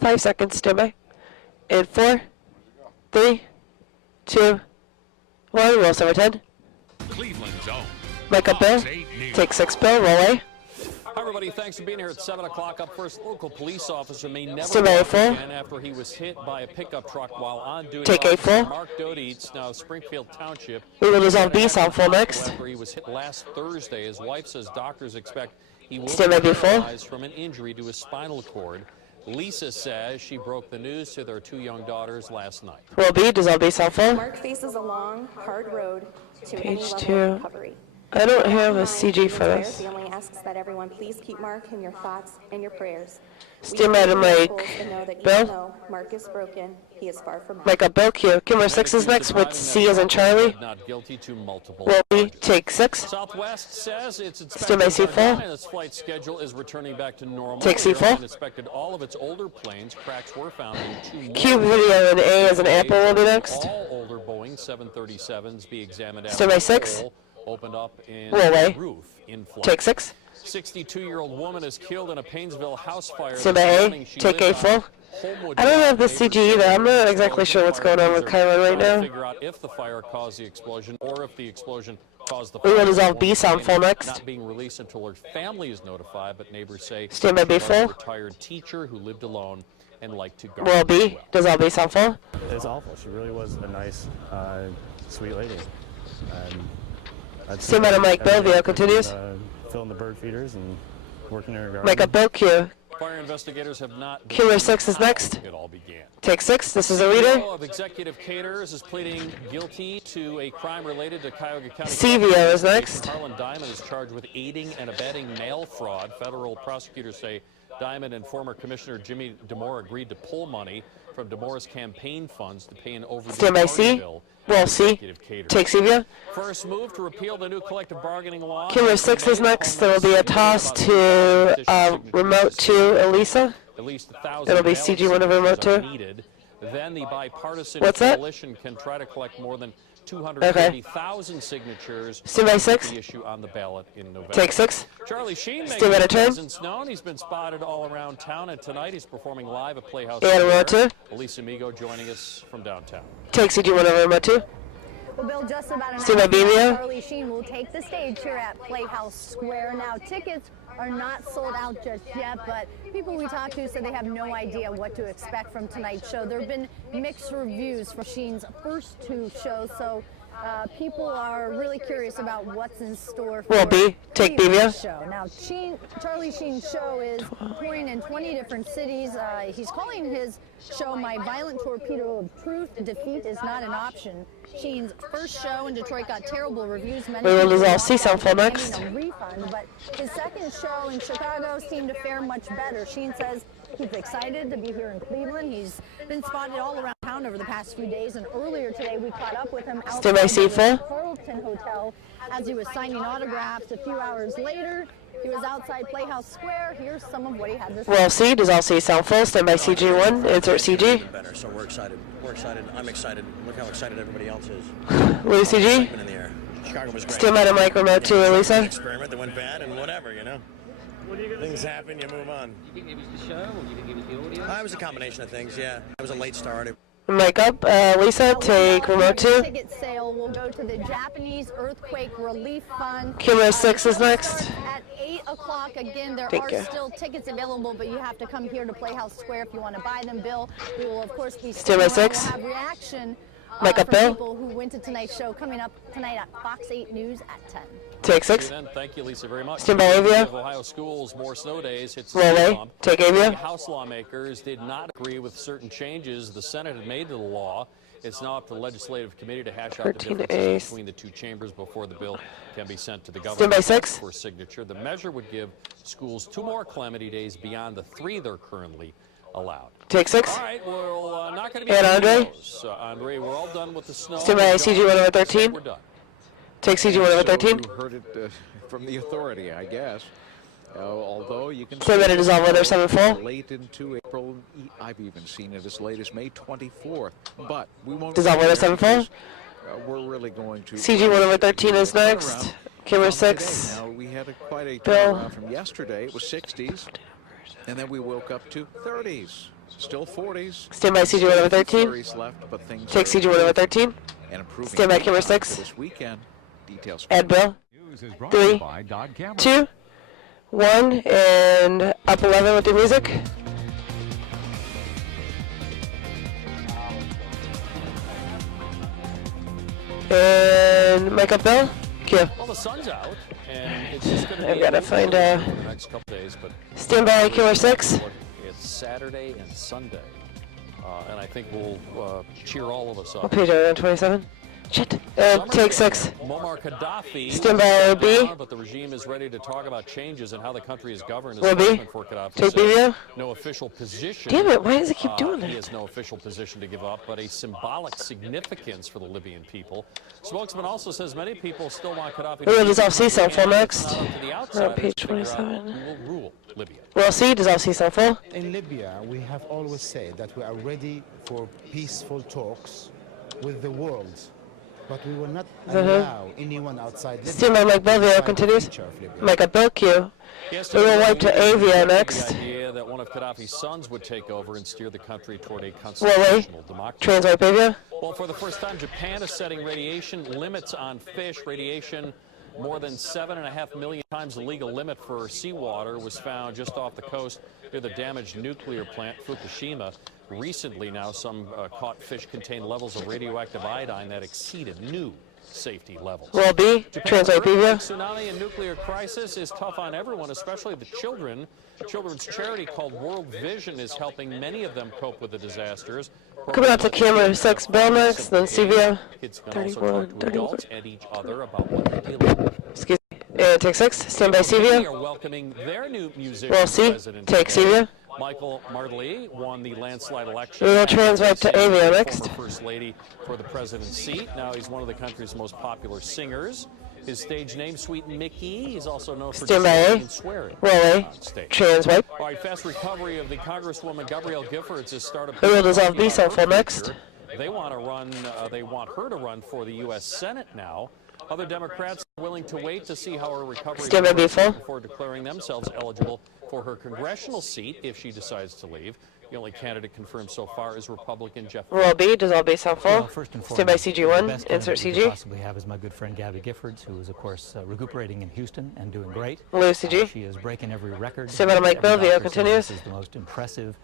5 seconds, stand by. In 4, 3, 2, 1, roll 710. Cleveland's own. Mic up, Bill. Take 6, Bill, roll away. Hi, everybody. Thanks for being here at 7 o'clock. Up first, local police officer may never Stand by, walk A4. again after he was hit by a pickup truck while on duty. Take A4. Mark Dodietz, now Springfield Township. We will dissolve B, sound full next. After he was hit last Thursday, his wife says doctors expect he will Stand by, be B4. paralyzed from an injury to his spinal cord. Lisa says she broke the news to their 2 young daughters last night. Roll B, dissolve B, sound full. Mark faces a long, hard road to any Page level 2. of recovery. I don't have a CG for The this. entire family asks that everyone please keep Mark in your thoughts and your prayers. Stand by the mic. Bill? Though Mark is broken, he is far from Mic up, Bill. Q. Camera 6 is next with C as in Charlie. Not guilty to multiple Roll B, charges. take 6. Southwest says its Stand by C4. its flight schedule is returning back to normal. Take C4. The airline inspected all of its older planes. Cracks were found in 2 more. Q video and A as an apple will be next. All older Boeing 737s be examined after Stand by a 6. hole opened up in Roll away. the roof in flight. Take 6. 62-year-old woman is killed in a Painesville house fire. Stand by this A. morning. She Take lived A full. on Homewood I don't Drive. have the CG either. I'm not exactly sure what's going on with Kylan right Trying to now. figure out if the fire caused the explosion or if the explosion caused the We fire. will dissolve B, sound full next. Not being released until her family is notified, but neighbors say Stand by B she was a full. retired teacher who lived alone and liked to garden. Roll as B, well. dissolve B, sound full. It's awful. She really was a nice, sweet lady. I'd Stand by the mic, Bill. Video continues. Filling the bird feeders and working in her garden. Mic up, Bill. Q. Fire investigators have not. Killer 6 is next. It all began. Take 6. This is a reader. CEO of Executive Caterers is pleading guilty to a crime related to Cuyahoga County. CVO is next. Harlan Diamond is charged with aiding and abetting mail fraud. Federal prosecutors say Diamond and former Commissioner Jimmy DeMore agreed to pull money from DeMore's campaign funds to pay an overdue Stand by party C. bill. Roll C. Executive Caterers. Take CVO. First move to repeal the new collective bargaining law. Killer 6 is next. There will be a toss to remote to Elisa. At least 1,000 It'll be ballot CG one of remote signatures are too. needed. Then the bipartisan What's that? coalition can try to collect more than 230,000 signatures Stand by to 6. the issue on the ballot in November. Take 6. Charlie Sheen Still making got a his turn? presence known. He's been spotted all around town, and tonight he's performing live at Playhouse And remote Square. two. Elisa Migo joining us from downtown. Take CG one of remote 2. Well, Bill, just about an Stand by hour B, from now, Leo. Charlie Sheen will take the stage here at Playhouse Square. Now, tickets are not sold out just yet, but people we talked to said they have no idea what to expect from tonight's show. There have been mixed reviews for Sheen's first 2 shows, so people are really curious about what's in store for Roll B. Take B, Leo. Cleveland's show. Now, Charlie Sheen's show is touring in 20 different cities. He's calling his show My Violent Torpedo of Truth. Defeat is not an option. Sheen's first show in Detroit got terrible reviews. Many We will people dissolve want C, sound full claiming next. a refund, but his second show in Chicago seemed to fare much better. Sheen says he's excited to be here in Cleveland. He's been spotted all around town over the past few days, and earlier today we caught up with him Stand by outside C4. the Carlton Hotel as he was signing autographs. A few hours later, he was outside Playhouse Square. Here's some of what he had to say. Roll C. Dissolve C, sound full. Stand by CG1. Insert CG. Better, so we're excited. We're excited. I'm excited. Look how excited everybody else is. Louis CG. Been in the air. Chicago was great. Stand by the mic, remote 2, Elisa. Experiment that went bad and whatever, you know. Things happen, you move on. Do you think it was the show or do you think it was the audience? It was a combination of things, yeah. It was a late start. Mic up, Lisa. Take remote 2. Ticket sale will go to the Japanese Earthquake Relief Fund. Killer 6 is next. At 8 o'clock, again, there Thank are you. still tickets available, but you have to come here to Playhouse Square if you want to buy them, Bill. We will, of course, be Stand by staying around. 6. We'll have reaction Mic up, from Bill. people who went to tonight's show coming up tonight at Fox 8 News at 10. Take 6. Then, thank you, Lisa, very much. Stand by, Avia. Ohio schools, more snow days. Hits Roll A. bump. Take Avia. House lawmakers did not agree with certain changes the Senate had made to the law. It's now up to the legislative committee to hash out the 13 differences A's. between the 2 chambers before the bill can be sent to the governor Stand by 6. for signature. The measure would give schools 2 more calamity days beyond the 3 they're currently allowed. Take 6. All right, well, not going to be And any of Andre? those. Andre, we're all done with the snow. Stand by CG 1 over 13. We're done. Take CG 1 over 13. You heard it from the authority, I guess. Although you can Stand by to dissolve weather 7 full. late into April, I've even seen it as late as May 24th. But we won't. Dissolve weather 7 full. We're really going to. CG 1 over 13 is next. Killer 6. Now we had quite a Bill. turnaround from yesterday. It was 60s. And then we woke up to 30s, still 40s. Stand by CG1 over 13. Flurries left, but things Take are CG1 over 13. and improving. Stand by camera for 6. this weekend. Details. Add Bill. News is brought 3, to you by Dodd Camera. 2, 1, and up 11 with your music. And mic up Bill. Cue. Well, the sun's out, and it's just going to be. I've got to find for the next couple days, but stand by camera 6. it's Saturday and Sunday, and I think we'll cheer all of us up. What page are we on? 27? Shit. Take 6. Muammar Gaddafi. Stand by B. But the regime is ready to talk about changes in how the country is governed. Will B. For Gaddafi Take B says view. no official position. Damn it, why does it keep doing He that? has no official position to give up, but a symbolic significance for the Libyan people. Spokesman also says many people still want Gaddafi We will to dissolve C cell full next. It's not up to the We're on outsiders page to figure out 27. who will rule Libya. We'll see. Dissolve C cell full. In Libya, we have always said that we are ready for peaceful talks with the world, but we will not allow anyone outside Libya. Stand by Mike Belvio decide the continues. future of Libya. Mike up Bill Q. We will wipe to Avia next. The idea that one of Gaddafi's sons would take over and steer the country toward a constitutional democracy. Transwipe Avia. Well, for the first time, Japan is setting radiation limits on fish. Radiation more than 7.5 million times the legal limit for seawater was found just off the coast near the damaged nuclear plant, Fukushima. Recently now, some caught fish contained levels of radioactive iodine that exceeded new safety levels. Will B. Transwipe Avia. Tsunami and nuclear crisis is tough on everyone, especially the children. A children's charity called World Vision is helping many of them cope with the disasters. Coming out to camera 6 Bill next, then CVO. Kids can also 31, talk to adults and each other about what they're dealing with. Excuse me. Take 6. Stand by They CVO. are welcoming their new musician We'll see. president. Take today. CVO. Michael Martley won the landslide election. We will transwipe to Avia next. Former First Lady for the president's seat. Now he's one of the country's most popular singers. His stage name, Sweet Mickey. He's also known for Stand by A. and swearing Will A. on stage. Transwipe. All right, fast recovery of the Congresswoman Gabrielle Giffords has started. We will dissolve B cell full next. They want to run. They want her to run for the U.S. Senate now. Other Democrats are willing to wait to see how her recovery Stand by B goes full. before declaring themselves eligible for her congressional seat if she decides to leave. The only candidate confirmed so far is Republican Jeff. Will B. Dissolve B cell full. Well, first and Stand by foremost, the CG1. best Insert candidate we could CG. possibly have is my good friend Gabby Giffords, who is, of course, recuperating in Houston and doing great. Lou CG. She is breaking every record. Stand by Mike Every Belvio doctor says continues. This is the most impressive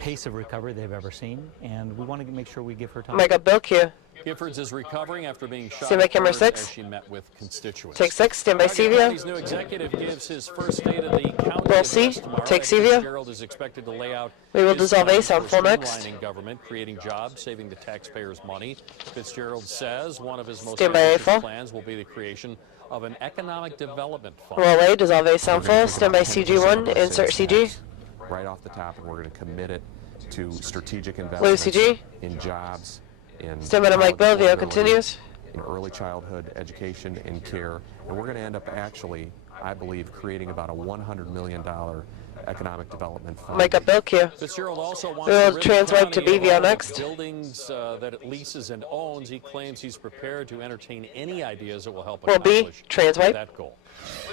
pace of recovery they've ever seen, and we want to make sure we give her time. Mike up Bill Q. Giffords is recovering after being shot Stand by at camera first 6. as she met with constituents. Take 6. Stand by Doug County's CVO. new executive gives his first state of the county We'll see. address tomorrow. Take Ed CVO. Fitzgerald is expected to lay out We will his dissolve plans ASAP for full next. streamlining government, creating jobs, saving the taxpayers' money. Fitzgerald says one of his most Stand by A ambitious full. plans will be the creation of an economic development fund. Will A. Dissolve A cell full. Stand by CG1. Insert CG. Right off the top, and we're going to commit it to strategic Lou investments CG. in jobs, in Stand by Mike college Belvio affordability, continues. in early childhood education and care, and we're going to end up actually, I believe, creating about a $100 million economic development fund. Mike up Bill Q. Fitzgerald also wants We will to rid the transwipe to county of BVO all its next. buildings that it leases and owns. He claims he's prepared to entertain any ideas that will help Will B. accomplish Transwipe. that goal.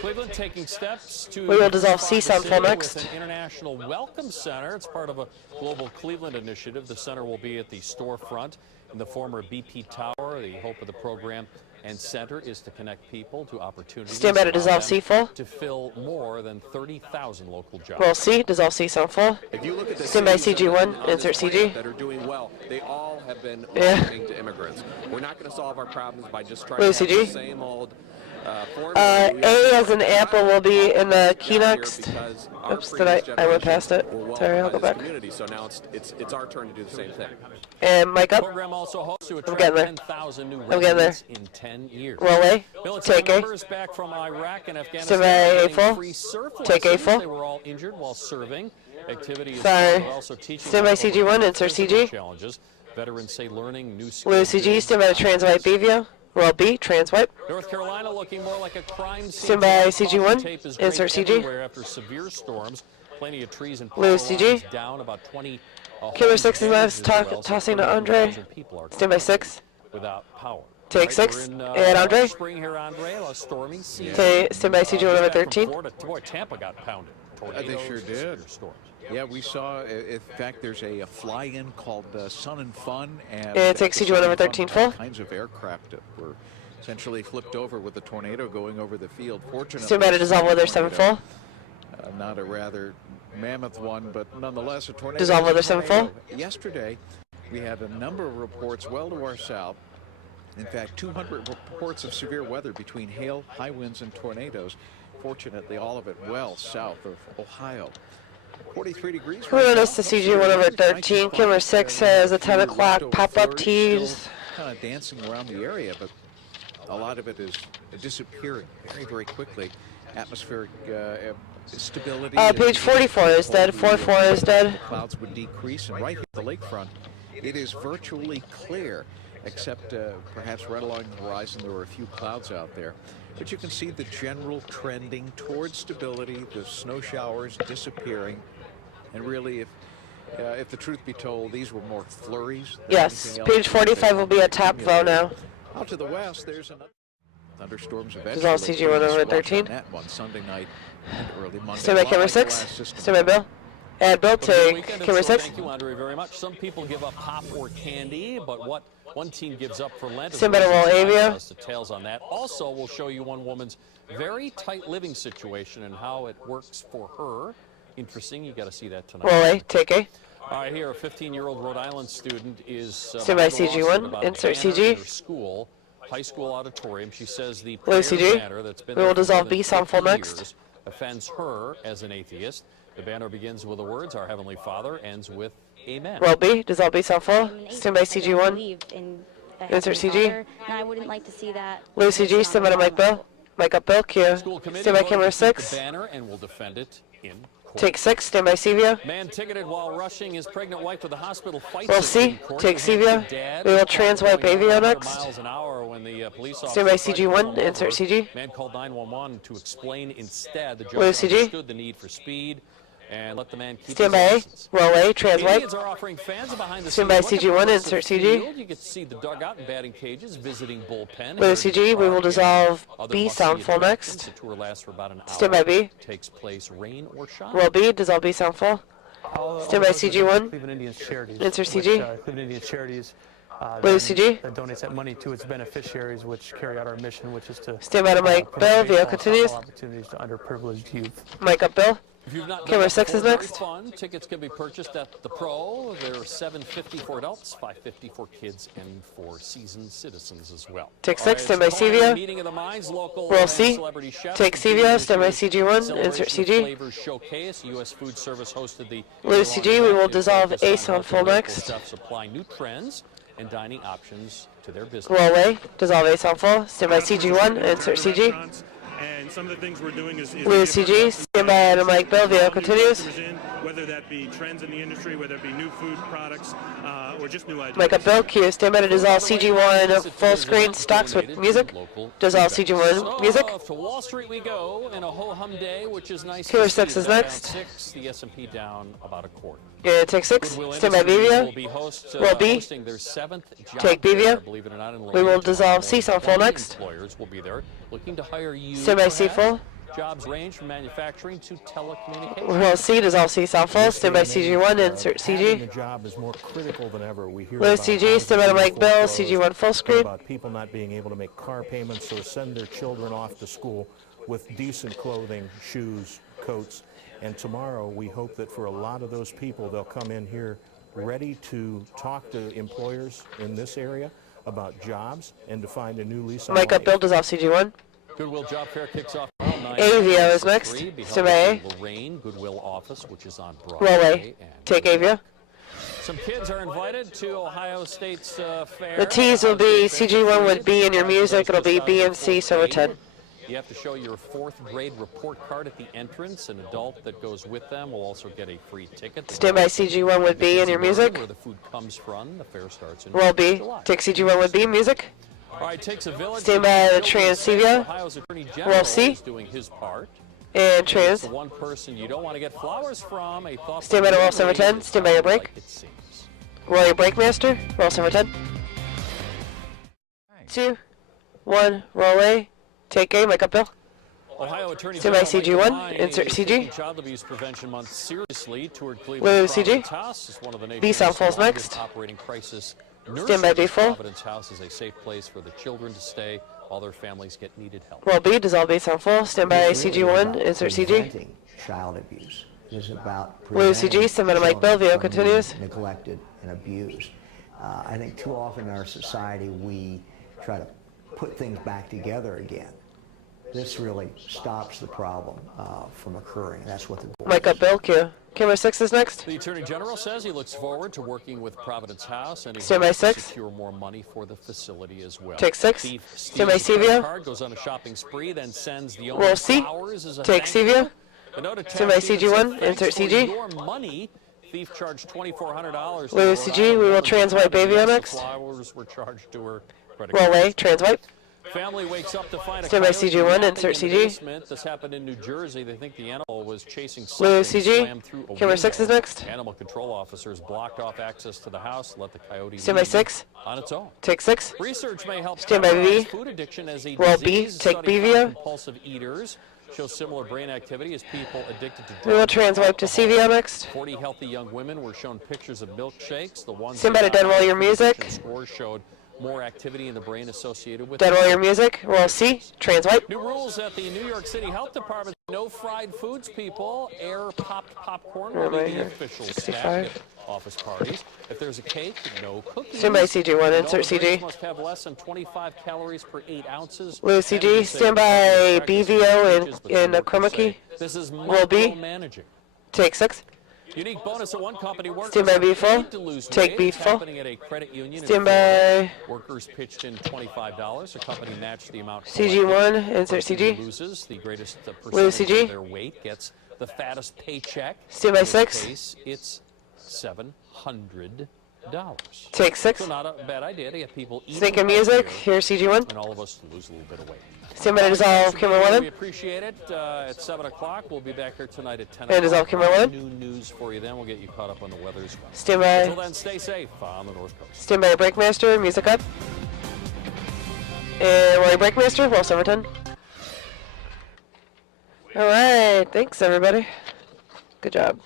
Cleveland taking steps to We will dissolve respond CSUN to full with next. an international welcome center. It's part of a global Cleveland initiative. The center will be at the storefront in the former BP Tower. The hope of the program and center is to connect people to opportunities. Stand by to allow dissolve them C full. to fill more than 30,000 local jobs. Will C. Dissolve C cell full. If you look at the Stand by cities CG1. on this Insert planet CG. that are doing well, they all have been Yeah. welcoming to immigrants. We're not going to solve our problems by just trying Lou to have CG. the same old formula. We A have as an apple will be in the key down here next. because our Oops, previous I went past it. generation were Sorry, I'll welcomed go by back. this community, so now it's our turn to do the same thing. And Mike The up. program also hopes to getting attract there. 10,000 new I'm getting there. residents in 10 years. Will A. Military Take A. members back from Iraq and Afghanistan Stand by A are getting full. free surf Take A lessons. full. They were all injured while serving. Activity is Sorry. also teaching Stand by them CG1. over Insert physical CG. challenges. Veterans say learning new Lou skills. CG. Stand by to transwipe BVO. Will B. Transwipe. North Carolina looking more like a crime scene. Stand by Coffee CG1. tape is Insert draped CG. everywhere after severe storms. Plenty of trees and Lou power CG. lines down. About 20 Killer homes 6 is damaged left. as well. Tossing to Andre. 30,000 people are Stand by 6. without power. Take Right, 6. we're in, And Andre. Spring here, Andre. A stormy season. Stand by CG1 over Back from 13. Florida. Boy, Tampa got pounded. tornadoes, They sure did. severe storms. Yeah, we saw, in fact, there's a fly-in called Sun and Fun. And It takes CG1 over 13 full. Kinds of aircraft that were essentially flipped over with the tornado going over the field. Fortunately, Stand by to dissolve weather 7 full. Not a rather mammoth one, but nonetheless a tornado. Dissolve weather 7 full. Yesterday, we had a number of reports well to our south. In fact, 200 reports of severe weather between hail, high winds, and tornadoes. Fortunately, all of it well south of Ohio. 43 degrees. We're going to CG1 over 13. Camera 6 says a 10 o'clock pop-up tees. Kind of dancing around the area, but a lot of it is disappearing very, very quickly. Atmospheric stability. Page 44 is dead. 44 is dead. Clouds would decrease, and right here at the lakefront, it is virtually clear, except perhaps right along the horizon there were a few clouds out there. But you can see the general trending towards stability, the snow showers disappearing, and really, if the truth be told, these were more flurries. Yes, page 45 will be a top vow now. Out to the west, there's another thunderstorms eventually. Dissolve CG1 over 13. That one Sunday night and early Monday. Stand by camera 6. Stand by Bill. And Bill, take camera 6. Thank you, Andre, very much. Some people give up pop or candy, but what one team gives up for Lent. Stand by to roll Avia. Details on that. Also, we'll show you one woman's very tight living situation and how it works for her. Interesting. You got to see that tonight. Roll A, take A. All right, here, a 15-year-old Rhode Island student is Stand by CG1. Insert CG. School, high school auditorium. She says the Blue CG. banner that's been We will there for dissolve more than B, sound full 50 next. years offends her as an atheist. The banner begins with the words, "Our Heavenly Father," ends with "Amen." Roll B, dissolve B, sound full. Stand by CG1. Insert CG. And I wouldn't like to see that. Blue CG, stand by to Mike Bill. Mic up Bill, Q. School committee Stand by voted camera to keep 6. The banner and will defend it in court. Take 6, stand by Sevia. Man ticketed while rushing his pregnant wife to the hospital. Fights Roll it C, in court. take The Sevia. dad We will transwipe going Avio 100 next. miles an hour when the police Stand by officer tried to pull CG1, him insert over. CG. Man called 911 to explain instead. The judge Blue CG. understood the need for speed and let the man keep Stand his by A. license. Roll A, transwipe. Indians are offering fans a behind the Stand by scenes CG1, look at insert the CG. field. You get to see the dugout and batting cages, visiting bullpen. Blue CG, we will dissolve B, sound full next. The tour lasts for about an hour. Stand by B. Takes place rain or shine. Roll B, dissolve B, sound full. Stand by CG1. Cleveland Indians Charities. Insert which, CG. Cleveland Indians Charities. Blue CG. That donates that money to its beneficiaries, which carry out our mission, which is to Stand by to Mike Bill. provide Vehicle baseball continues. opportunities to underprivileged youth. Mic up Bill. If you've not done Camera that 6 is before, very next. fun. Tickets can be purchased at the Pro. They're $7.50 for adults, $5.50 for kids, and for seasoned citizens as well. Take All 6, stand by it's Culinary Sevia. Meeting of the minds, local Roll and C. celebrity chefs Take continue Sevia. this Stand by year's CG1. Insert Celebration of CG. Flavors Showcase. U.S. Food Service hosted the Blue CG, we will dissolve focused A, on sound helping full local next. chefs apply new trends and dining options to their business. Roll A, dissolve A, sound full. Stand by CG1. Insert CG. And some of the things we're doing is Blue CG. Stand by to Mike Bill. Vehicle continues. whether that be trends in the industry, whether it be new food products, or just new ideas. Mic up Bill, Q. Stand by to dissolve CG1 full screen stocks with music. Dissolve CG1 music. To Wall Street we go in a ho-hum day, which is nice. Killer to see. 6 is The Dow next. down 6, the S&P down about a quarter. Yeah, take 6. Goodwill Stand by Industries will Bevia. be Roll B. hosting their 7th job Take fair, Bevia. believe it or not, in We will London. dissolve C, sound full 20 next. Employers will be there looking to hire you. Stand by C perhaps. full. Jobs range from manufacturing to telecommunications. Roll C, dissolve C, sound full. Stand by CG1. Insert Having a CG. job is more critical than ever. We hear Roll about CG. houses Stand by to being Mike Bill. foreclosed, CG1 full screen. about people not being able to make car payments or send their children off to school with decent clothing, shoes, coats. And tomorrow, we hope that for a lot of those people, they'll come in here ready to talk to employers in this area about jobs and to find a new lease on Mic life. up Bill, dissolve CG1. Goodwill Job Fair kicks off tomorrow night. Avia is next. Be held Stand by A. at Lorraine Goodwill office, which is on Broadway. Roll A. and Take Avia. Some kids are invited to Ohio State's fair. The T's will be CG1 with B in your music. It'll be B and C, server 10. You have to show your 4th grade report card at the entrance. An adult that goes with them will also get a free ticket. Stand by CG1 with B in your music. Where the food comes from. The fair starts in Roll B. July. Take CG1 with B, music. All right, takes a village. Stand by to Transevia. Ohio's Attorney General Roll C. is doing his part. And It's trans. the one person you don't want to get flowers from. A thoughtful Stand by to roll server delivery 10. is Stand by your not break. like it seems. Roll your break, master. Roll server 10. 2, 1, roll A. Take A, mic up Bill. Ohio Attorney Stand by General CG1. Insert CG. taking Child Abuse Prevention Month seriously. Toured Lou, Cleveland CG. Providence House is one of the B nation's sound falls longest next. operating crisis Stand by nurseries. B full. Providence House is a safe place for the children to stay while their families get needed help. Roll B, dissolve B sound full. Stand by CG1. Insert CG. Preventing child abuse. It is about Lou, CG. Stand by to Mike Bell. Video continues. Neglected and abused. I think too often in our society we try to put things back together again. This really stops the problem from occurring. That's what the goal Mike up Bill, Q. Camera 6 is next. The Attorney General says he looks forward to working with Providence House and he Stand by hopes to 6. secure more money for the facility as well. Take 6. Thief Stand by steals a credit CVO. card, goes on a shopping spree, then sends the owner Roll C. flowers as a Take thank you. CVO. A note attached Stand by to it CG1. said, Insert "Thanks for CG. your money." Thief charged $2,400. Lou, CG. We will transwipe baby on next. Flowers were charged to her credit Roll card. A, transwipe. Family wakes up to find a Stand by coyote CG1, napping insert in the CG. basement. This happened in New Jersey. They think the animal was chasing Lou, something, CG. slammed through a Camera 6 is window. next. Animal control officers blocked off access to the house, let the coyote Stand by leave 6. on its own. Take 6. Research may help Stand by V. categorize food addiction as a Roll B. disease. Take Study B found via. compulsive eaters show similar brain activity as people addicted to drugs. We will transwipe to CVO next. 40 healthy young women were shown pictures of milkshakes. The ones Stand by to dead while your music. scores showed more activity in the brain associated with Dead while your music. Roll C, transwipe. New rules at the New York City Health Department. No fried foods, people. Air popped popcorn will be the official snack at office parties. If there's a cake, no cookies. Stand by CG1, insert All drinks CG. must have less than 25 calories per 8 ounces. Lou, CG. Stand by BVO in a chroma key. This is Roll B. micromanaging. Take 6. Unique bonus at one company. Workers Stand by B full. paid to lose Take weight. B It's full. happening at a credit union in Stand Florida. by Workers pitched in $25. The company matched the amount. CG1, collected. insert Person CG. who loses the greatest Lou, percentage CG. of their weight gets the fattest paycheck. Stand by In this 6. case, it's $700. Take 6. So not a bad idea to get people eating Snake and music. healthier Here, CG1. and all of us to lose a little bit of weight. Stand by to dissolve camera 1 We in. appreciate it. At 7 o'clock, we'll be back here tonight at 10 And o'clock. dissolve camera 1 in. New news for you then. We'll get you caught up on the weather as well. Stand by. Until then, stay safe on the North Coast. Stand by Breakmaster, music up. And Roy Breakmaster, roll Silverton. Alright, thanks everybody. Good job.